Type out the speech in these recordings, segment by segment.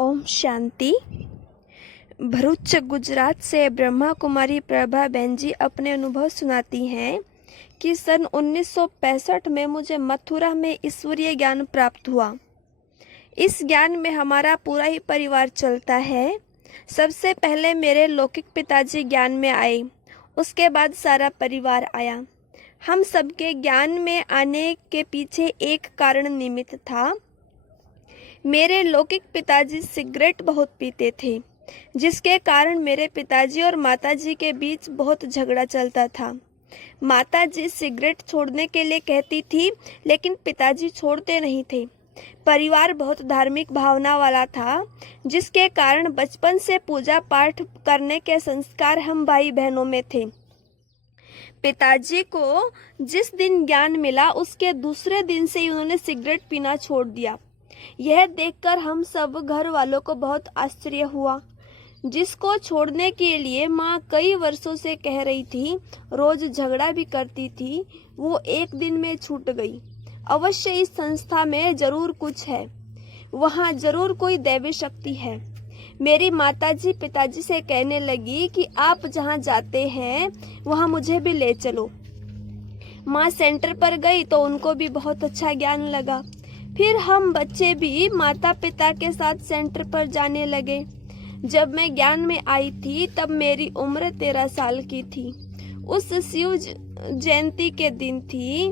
ओम शांति। भरूच गुजरात से ब्रह्मा कुमारी प्रभा बहन जी अपने अनुभव सुनाती हैं कि सन 1965 में मुझे मथुरा में ईश्वरीय ज्ञान प्राप्त हुआ। इस ज्ञान में हमारा पूरा ही परिवार चलता है। सबसे पहले मेरे लौकिक पिताजी ज्ञान में आए, उसके बाद सारा परिवार आया। हम सबके ज्ञान में आने के पीछे एक कारण निमित्त था। मेरे लौकिक पिताजी सिगरेट बहुत पीते थे, जिसके कारण मेरे पिताजी और माताजी के बीच बहुत झगड़ा चलता था। माताजी सिगरेट छोड़ने के लिए कहती थी, लेकिन पिताजी छोड़ते नहीं थे। परिवार बहुत धार्मिक भावना वाला था, जिसके कारण बचपन से पूजा पाठ करने के संस्कार हम भाई बहनों में थे। पिताजी को जिस दिन ज्ञान मिला, उसके दूसरे दिन से ही उन्होंने सिगरेट पीना छोड़ दिया। यह देखकर हम सब घर वालों को बहुत आश्चर्य हुआ, जिसको छोड़ने के लिए माँ कई वर्षों से कह रही थी, रोज झगड़ा भी करती थी, वो एक दिन में छूट गई। अवश्य इस संस्था में जरूर कुछ है, वहाँ जरूर कोई दैवी शक्ति है। मेरी माताजी पिताजी से कहने लगी कि आप जहाँ जाते हैं वहाँ मुझे भी ले चलो। माँ सेंटर पर गई तो उनको भी बहुत अच्छा ज्ञान लगा। फिर हम बच्चे भी माता पिता के साथ सेंटर पर जाने लगे। जब मैं ज्ञान में आई थी तब मेरी उम्र 13 साल की थी। उस शिव जयंती के दिन थी।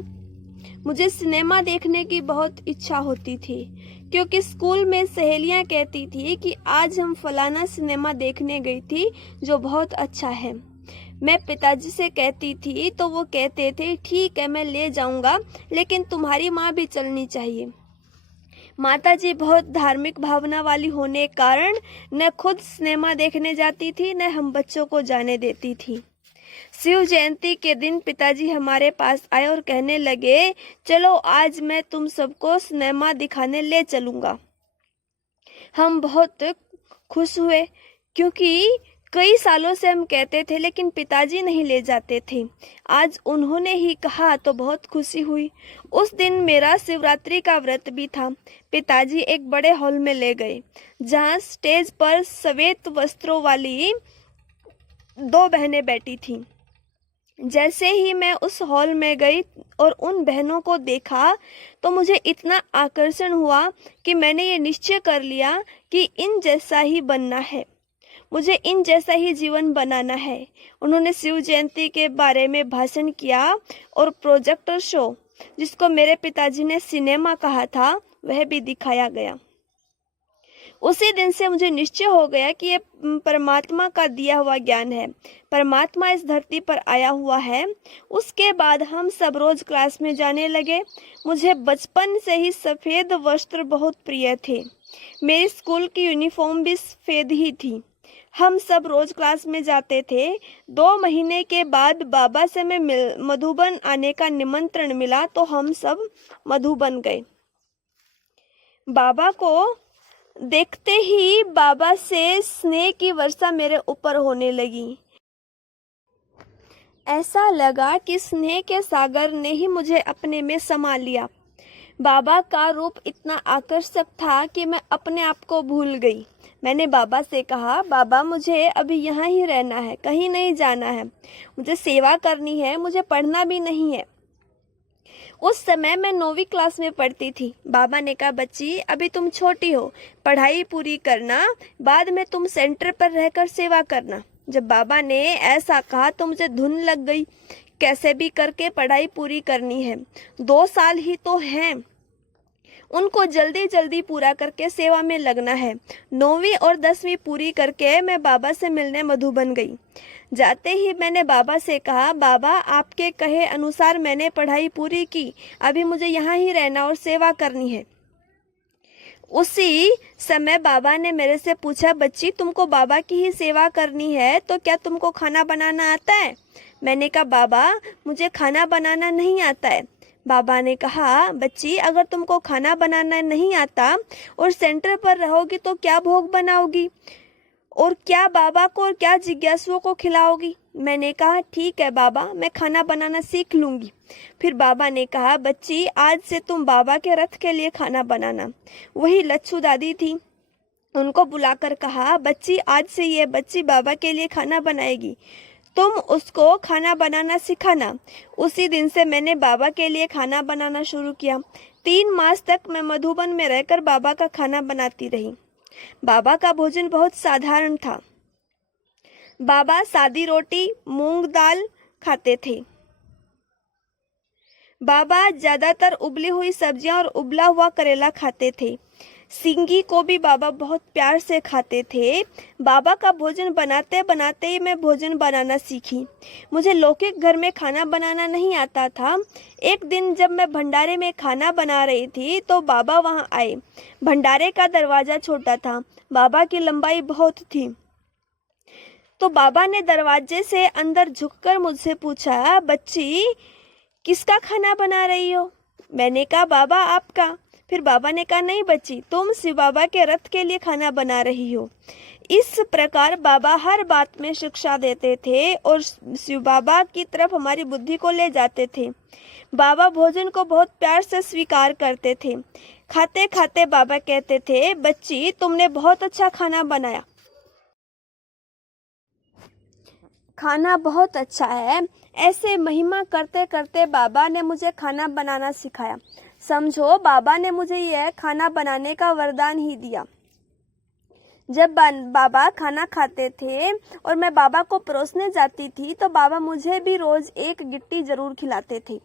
मुझे सिनेमा देखने की बहुत इच्छा होती थी, क्योंकि स्कूल में सहेलियां कहती थी कि आज हम फलाना सिनेमा देखने गई थी जो बहुत अच्छा है। मैं पिताजी से कहती थी तो वो कहते थे, ठीक है मैं ले जाऊंगा, लेकिन तुम्हारी माँ भी चलनी चाहिए। माताजी बहुत धार्मिक भावना वाली होने के कारण न खुद सिनेमा देखने जाती थी, न हम बच्चों को जाने देती थी। शिव जयंती के दिन पिताजी हमारे पास आए और कहने लगे, चलो आज मैं तुम सबको सिनेमा दिखाने ले चलूंगा। हम बहुत खुश हुए, क्योंकि कई सालों से हम कहते थे, लेकिन पिताजी नहीं ले जाते थे। आज उन्होंने ही कहा तो बहुत खुशी हुई। उस दिन मेरा शिवरात्रि का व्रत भी था। पिताजी एक बड़े हॉल में ले गए, जहाँ स्टेज पर श्वेत वस्त्रों वाली 2 बहनें बैठी थीं। जैसे ही मैं उस हॉल में गई और उन बहनों को देखा तो मुझे इतना आकर्षण हुआ कि मैंने ये निश्चय कर लिया कि इन जैसा ही बनना है, मुझे इन जैसा ही जीवन बनाना है। उन्होंने शिव जयंती के बारे में भाषण किया और प्रोजेक्टर शो, जिसको मेरे पिताजी ने सिनेमा कहा था, वह भी दिखाया गया। उसी दिन से मुझे निश्चय हो गया कि ये परमात्मा का दिया हुआ ज्ञान है। परमात्मा इस धरती पर आया हुआ है। उसके बाद हम सब रोज क्लास में जाने लगे। मुझे बचपन से ही सफ़ेद वस्त्र बहुत प्रिय थे। मेरी स्कूल की यूनिफॉर्म भी सफ़ेद ही थी। हम सब रोज क्लास में जाते थे। 2 महीने के बाद बाबा से मैं मधुबन आने का निमंत्रण मिला तो हम सब मधुबन गए। बाबा को देखते ही बाबा से स्नेह की वर्षा मेरे ऊपर होने लगी। ऐसा लगा कि स्नेह के सागर ने ही मुझे अपने में समा लिया। बाबा का रूप इतना आकर्षक था कि मैं अपने आप को भूल गई। मैंने बाबा से कहा, बाबा मुझे अभी यहाँ ही रहना है, कहीं नहीं जाना है, मुझे सेवा करनी है, मुझे पढ़ना भी नहीं है। उस समय मैं 9वीं क्लास में पढ़ती थी। बाबा ने कहा, बच्ची अभी तुम छोटी हो, पढ़ाई पूरी करना, बाद में तुम सेंटर पर रहकर सेवा करना। जब बाबा ने ऐसा कहा तो मुझे धुन लग गई। कैसे भी करके पढ़ाई पूरी करनी है, 2 साल ही तो हैं, उनको जल्दी जल्दी पूरा करके सेवा में लगना है। 9वीं और 10वीं पूरी करके मैं बाबा से मिलने मधुबन गई। जाते ही मैंने बाबा से कहा, बाबा आपके कहे अनुसार मैंने पढ़ाई पूरी की, अभी मुझे यहाँ ही रहना और सेवा करनी है। उसी समय बाबा ने मेरे से पूछा, बच्ची तुमको बाबा की ही सेवा करनी है तो क्या तुमको खाना बनाना आता है? मैंने कहा, बाबा मुझे खाना बनाना नहीं आता है। बाबा ने कहा, बच्ची अगर तुमको खाना बनाना नहीं आता और सेंटर पर रहोगी तो क्या भोग बनाओगी, और क्या बाबा को और क्या जिज्ञासुओं को खिलाओगी? मैंने कहा, ठीक है बाबा, मैं खाना बनाना सीख लूँगी। फिर बाबा ने कहा, बच्ची आज से तुम बाबा के रथ के लिए खाना बनाना। वही लच्छू दादी थी। उनको बुलाकर कहा, बच्ची, आज से ये बच्ची बाबा के लिए खाना बनाएगी, तुम उसको खाना बनाना सिखाना। उसी दिन से मैंने बाबा के लिए खाना बनाना शुरू किया। 3 मास तक मैं मधुबन में रहकर बाबा का खाना बनाती रही। बाबा का भोजन बहुत साधारण था। बाबा सादी रोटी, मूंग दाल खाते थे। बाबा ज्यादातर उबली हुई सब्जियां और उबला हुआ करेला खाते थे। सिंगी को भी बाबा बहुत प्यार से खाते थे। बाबा का भोजन बनाते बनाते ही मैं भोजन बनाना सीखी। मुझे लौकिक घर में खाना बनाना नहीं आता था। एक दिन जब मैं भंडारे में खाना बना रही थी तो बाबा वहां आए। भंडारे का दरवाजा छोटा था, बाबा की लंबाई बहुत थी। तो बाबा ने दरवाजे से अंदर झुककर मुझसे पूछा, बच्ची, किसका खाना बना रही हो? मैंने कहा, बाबा, आपका। फिर बाबा ने कहा, नहीं बच्ची, तुम शिव बाबा के रथ के लिए खाना बना रही हो। इस प्रकार बाबा हर बात में शिक्षा देते थे और शिव बाबा की तरफ हमारी बुद्धि को ले जाते थे। बाबा भोजन को बहुत प्यार से स्वीकार करते थे। खाते खाते बाबा कहते थे, बच्ची, तुमने बहुत अच्छा खाना बनाया, खाना बहुत अच्छा है। ऐसे महिमा करते करते बाबा ने मुझे खाना बनाना सिखाया। समझो, बाबा ने मुझे यह खाना बनाने का वरदान ही दिया। जब बाबा खाना खाते थे और मैं बाबा को परोसने जाती थी तो बाबा मुझे भी रोज एक गिट्टी जरूर खिलाते थे।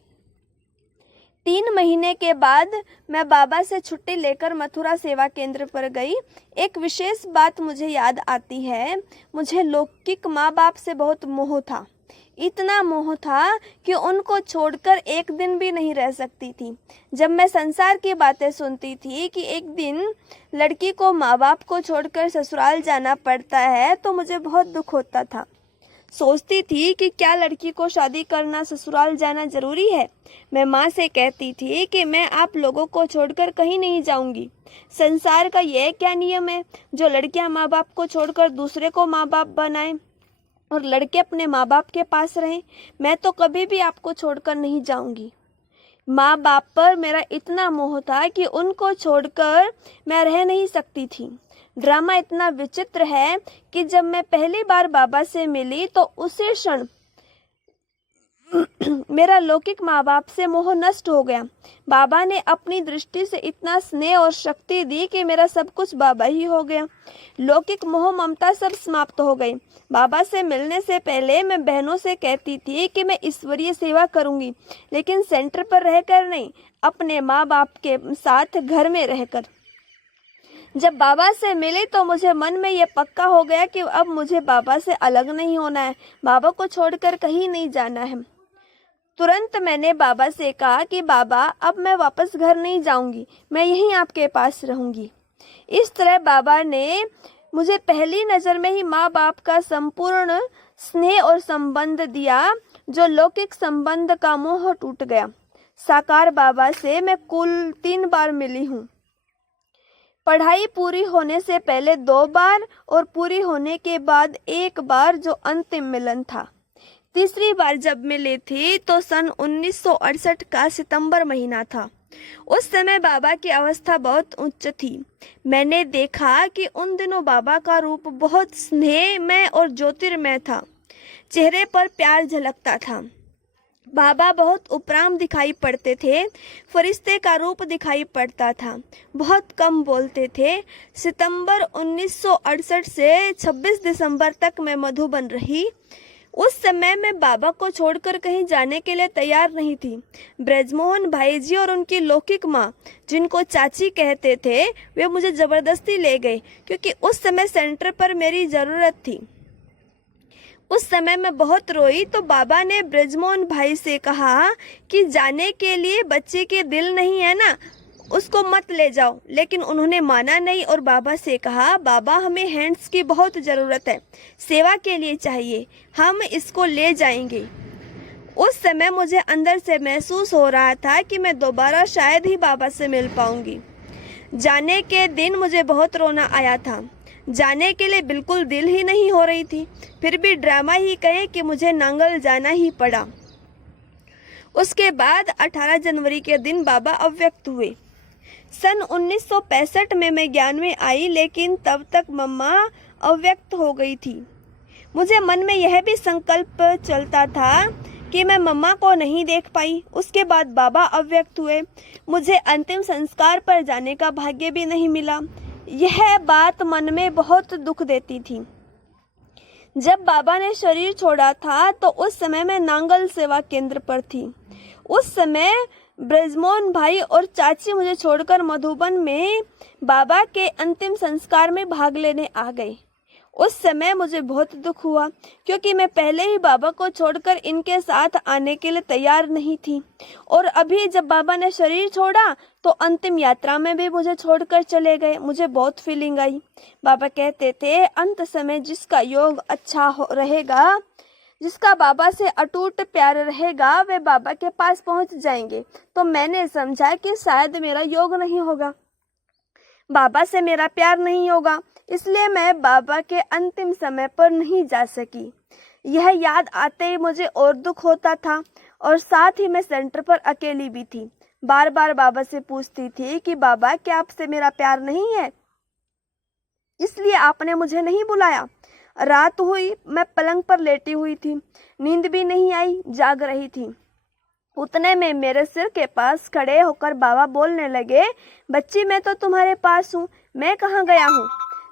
3 महीने के बाद मैं बाबा से छुट्टी लेकर मथुरा सेवा केंद्र पर गई। एक विशेष बात मुझे याद आती है। मुझे लौकिक माँ बाप से बहुत मोह था। इतना मोह था कि उनको छोड़कर एक दिन भी नहीं रह सकती थी। जब मैं संसार की बातें सुनती थी कि एक दिन लड़की को माँ बाप को छोड़कर ससुराल जाना पड़ता है तो मुझे बहुत दुख होता था। सोचती थी कि क्या लड़की को शादी करना, ससुराल जाना जरूरी है। मैं माँ से कहती थी कि मैं आप लोगों को छोड़कर कहीं नहीं जाऊंगी। संसार का यह क्या नियम है जो लड़कियां माँ बाप को छोड़कर दूसरे को माँ बाप बनाएं और लड़के अपने माँ बाप के पास रहें। मैं तो कभी भी आपको छोड़कर नहीं जाऊंगी। माँ बाप पर मेरा इतना मोह था कि उनको छोड़कर मैं रह नहीं सकती थी। ड्रामा इतना विचित्र है कि जब मैं पहली बार बाबा से मिली तो उसी क्षण मेरा लौकिक माँ बाप से मोह नष्ट हो गया। बाबा ने अपनी दृष्टि से इतना स्नेह और शक्ति दी कि मेरा सब कुछ बाबा ही हो गया। लौकिक मोह ममता सब समाप्त हो गई। बाबा से मिलने से पहले मैं बहनों से कहती थी कि मैं ईश्वरीय सेवा करूंगी, लेकिन सेंटर पर रहकर नहीं, अपने माँ बाप के साथ घर में रहकर। जब बाबा से मिली तो मुझे मन में ये पक्का हो गया कि अब मुझे बाबा से अलग नहीं होना है, बाबा को छोड़कर कहीं नहीं जाना है। तुरंत मैंने बाबा से कहा कि बाबा, अब मैं वापस घर नहीं जाऊंगी, मैं यहीं आपके पास रहूंगी। इस तरह बाबा ने मुझे पहली नज़र में ही माँ बाप का संपूर्ण स्नेह और संबंध दिया, जो लौकिक संबंध का मोह टूट गया। साकार बाबा से मैं कुल 3 बार मिली हूँ। पढ़ाई पूरी होने से पहले 2 बार और पूरी होने के बाद 1 बार, जो अंतिम मिलन था। तीसरी बार जब मिली थी तो सन 1968 का सितंबर महीना था। उस समय बाबा की अवस्था बहुत उच्च थी। मैंने देखा कि उन दिनों बाबा का रूप बहुत स्नेहमय और ज्योतिर्मय था। चेहरे पर प्यार झलकता था। बाबा बहुत उपराम दिखाई पड़ते थे। फरिश्ते का रूप दिखाई पड़ता था। बहुत कम बोलते थे। सितंबर 1968 से 26 दिसंबर तक मैं मधुबन रही। उस समय मैं बाबा को छोड़कर कहीं जाने के लिए तैयार नहीं थी। ब्रजमोहन भाई जी और उनकी लौकिक माँ, जिनको चाची कहते थे, वे मुझे जबरदस्ती ले गए, क्योंकि उस समय सेंटर पर मेरी जरूरत थी। उस समय मैं बहुत रोई तो बाबा ने ब्रजमोहन भाई से कहा कि जाने के लिए बच्चे के दिल नहीं है ना, उसको मत ले जाओ। लेकिन उन्होंने माना नहीं और बाबा से कहा, बाबा, हमें हैंड्स की बहुत ज़रूरत है, सेवा के लिए चाहिए, हम इसको ले जाएंगे। उस समय मुझे अंदर से महसूस हो रहा था कि मैं दोबारा शायद ही बाबा से मिल पाऊंगी। जाने के दिन मुझे बहुत रोना आया था। जाने के लिए बिल्कुल दिल ही नहीं हो रही थी। फिर भी ड्रामा ही कहे कि मुझे नांगल जाना ही पड़ा। उसके बाद 18 जनवरी के दिन बाबा अव्यक्त हुए। सन 1965 में मैं ज्ञान में आई, लेकिन तब तक मम्मा अव्यक्त हो गई थी। मुझे मन में यह भी संकल्प चलता था कि मैं मम्मा को नहीं देख पाई। उसके बाद बाबा अव्यक्त हुए। मुझे अंतिम संस्कार पर जाने का भाग्य भी नहीं मिला। यह बात मन में बहुत दुख देती थी। जब बाबा ने शरीर छोड़ा था तो उस समय मैं नांगल सेवा केंद्र पर थी। उस समय ब्रजमोहन भाई और चाची मुझे छोड़कर मधुबन में बाबा के अंतिम संस्कार में भाग लेने आ गए। उस समय मुझे बहुत दुख हुआ, क्योंकि मैं पहले ही बाबा को छोड़कर इनके साथ आने के लिए तैयार नहीं थी, और अभी जब बाबा ने शरीर छोड़ा तो अंतिम यात्रा में भी मुझे छोड़कर चले गए। मुझे बहुत फीलिंग आई। बाबा कहते थे, अंत समय जिसका योग अच्छा रहेगा, जिसका बाबा से अटूट प्यार रहेगा, वे बाबा के पास पहुंच जाएंगे। तो मैंने समझा कि शायद मेरा योग नहीं होगा, बाबा से मेरा प्यार नहीं होगा, इसलिए मैं बाबा के अंतिम समय पर नहीं जा सकी। यह याद आते ही मुझे और दुख होता था, और साथ ही मैं सेंटर पर अकेली भी थी। बार बार बाबा से पूछती थी कि बाबा, क्या आपसे मेरा प्यार नहीं है, इसलिए आपने मुझे नहीं बुलाया। रात हुई, मैं पलंग पर लेटी हुई थी, नींद भी नहीं आई, जाग रही थी। उतने में मेरे सिर के पास खड़े होकर बाबा बोलने लगे, बच्ची मैं तो तुम्हारे पास हूँ, मैं कहाँ गया हूँ?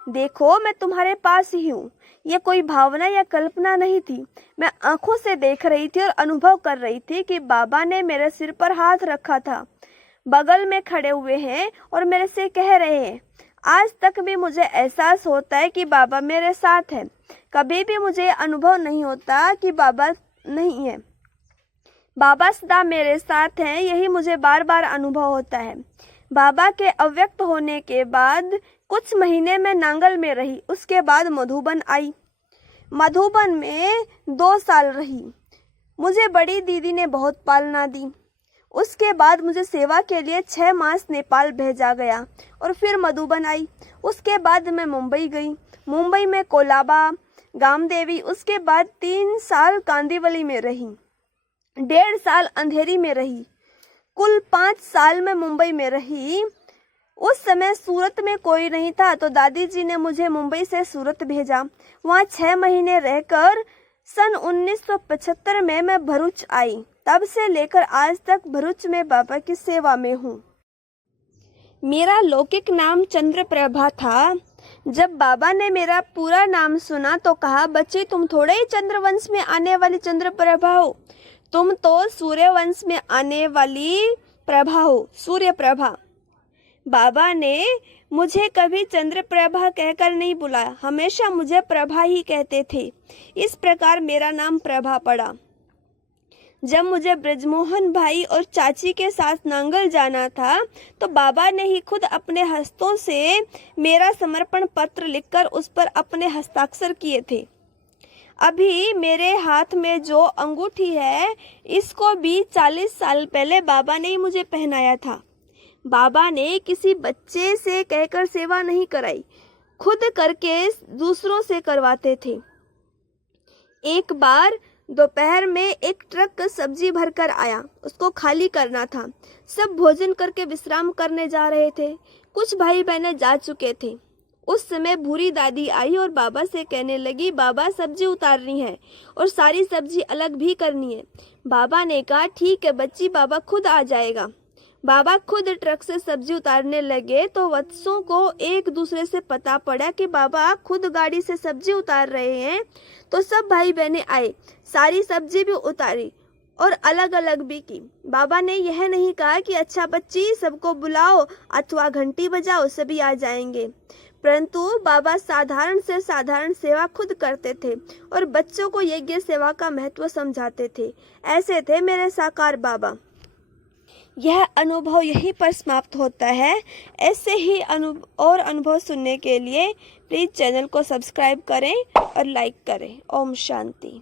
देखो मैं तुम्हारे पास ही हूँ। ये कोई भावना या कल्पना नहीं थी। मैं आंखों से देख रही थी और अनुभव कर रही थी कि बाबा ने मेरे सिर पर हाथ रखा था, बगल में खड़े हुए हैं और मेरे से कह रहे हैं। आज तक भी मुझे एहसास होता है कि बाबा मेरे साथ है। कभी भी मुझे अनुभव नहीं होता कि बाबा नहीं है। बाबा सदा मेरे साथ हैं, यही मुझे बार बार अनुभव होता है। बाबा के अव्यक्त होने के बाद कुछ महीने मैं नांगल में रही। उसके बाद मधुबन आई। मधुबन में 2 साल रही। मुझे बड़ी दीदी ने बहुत पालना दी। उसके बाद मुझे सेवा के लिए 6 मास नेपाल भेजा गया और फिर मधुबन आई। उसके बाद मैं मुंबई गई। मुंबई में कोलाबा, गामदेवी, उसके बाद 3 साल कांदीवली में रही, 1.5 साल अंधेरी में रही। कुल 5 साल में मुंबई में रही। उस समय सूरत में कोई नहीं था, तो दादी जी ने मुझे मुंबई से सूरत भेजा। वहाँ 6 महीने रहकर सन 1975 में मैं भरूच आई। तब से लेकर आज तक भरूच में बाबा की सेवा में हूँ। मेरा लौकिक नाम चंद्रप्रभा था। जब बाबा ने मेरा पूरा नाम सुना तो कहा, बच्चे तुम थोड़े ही चंद्रवंश में आने वाली चंद्रप्रभा हो, तुम तो सूर्यवंश में आने वाली प्रभा हो, सूर्य प्रभा। बाबा ने मुझे कभी चंद्रप्रभा कहकर नहीं बुलाया, हमेशा मुझे प्रभा ही कहते थे। इस प्रकार मेरा नाम प्रभा पड़ा। जब मुझे ब्रजमोहन भाई और चाची के साथ नांगल जाना था तो बाबा ने ही खुद अपने हस्तों से मेरा समर्पण पत्र लिखकर उस पर अपने हस्ताक्षर किए थे। अभी मेरे हाथ में जो अंगूठी है, इसको भी 40 साल पहले बाबा ने ही मुझे पहनाया था। बाबा ने किसी बच्चे से कहकर सेवा नहीं कराई, खुद करके दूसरों से करवाते थे। एक बार दोपहर में एक ट्रक सब्जी भरकर आया, उसको खाली करना था। सब भोजन करके विश्राम करने जा रहे थे। कुछ भाई बहनें जा चुके थे। उस समय भूरी दादी आई और बाबा से कहने लगी, बाबा सब्जी उतारनी है और सारी सब्जी अलग भी करनी है। बाबा ने कहा, ठीक है बच्ची, बाबा खुद आ जाएगा। बाबा खुद ट्रक से सब्जी उतारने लगे तो वत्सों को एक दूसरे से पता पड़ा कि बाबा खुद गाड़ी से सब्जी उतार रहे हैं। तो सब भाई बहनें आए, सारी सब्जी भी उतारी और अलग अलग भी की। बाबा ने यह नहीं कहा कि अच्छा बच्ची सबको बुलाओ अथवा घंटी बजाओ, सभी आ जाएंगे, परंतु बाबा साधारण से साधारण सेवा खुद करते थे और बच्चों को यज्ञ सेवा का महत्व समझाते थे। ऐसे थे मेरे साकार बाबा। यह अनुभव यहीं पर समाप्त होता है। ऐसे ही अनुभव सुनने के लिए प्लीज़ चैनल को सब्सक्राइब करें और लाइक करें। ओम शांति।